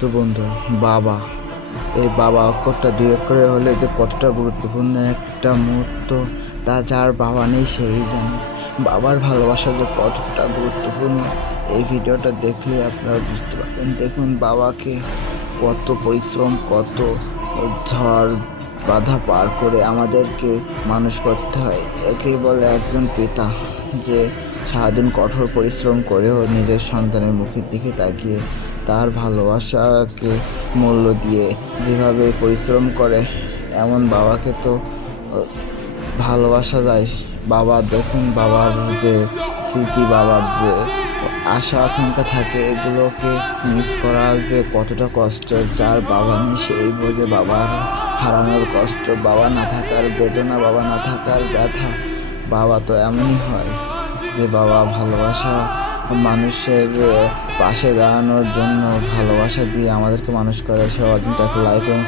তো বন্ধুরা, বাবা, এই বাবা অক্ষরটা 2 অক্ষরে হলে যে কতটা গুরুত্বপূর্ণ একটা মুহূর্ত, তা যার বাবা নেই সেই জানে। বাবার ভালোবাসা যে কতটা গুরুত্বপূর্ণ এই ভিডিওটা দেখলে আপনারা বুঝতে পারবেন। দেখুন বাবাকে কত পরিশ্রম, কত ঝড় বাধা পার করে আমাদেরকে মানুষ করতে হয়। একেই বলে একজন পিতা, যে সারাদিন কঠোর পরিশ্রম করেও নিজের সন্তানের মুখের দিকে তাকিয়ে তার ভালোবাসাকে মূল্য দিয়ে যেভাবে পরিশ্রম করে, এমন বাবাকে তো ভালোবাসা যায়। বাবা, দেখুন বাবার যে স্মৃতি, বাবার যে আশা আকাঙ্ক্ষা থাকে, এগুলোকে মিস করা যে কতটা কষ্টের। যার বাবা নেই সেই বোঝে বাবার হারানোর কষ্ট, বাবা না থাকার বেদনা, বাবা না থাকার ব্যথা। বাবা তো এমনই হয় যে বাবা ভালোবাসা, মানুষের পাশে দাঁড়ানোর জন্য ভালোবাসা দিয়ে আমাদেরকে মানুষ করে। সবার জন্য একটা লাইক এবং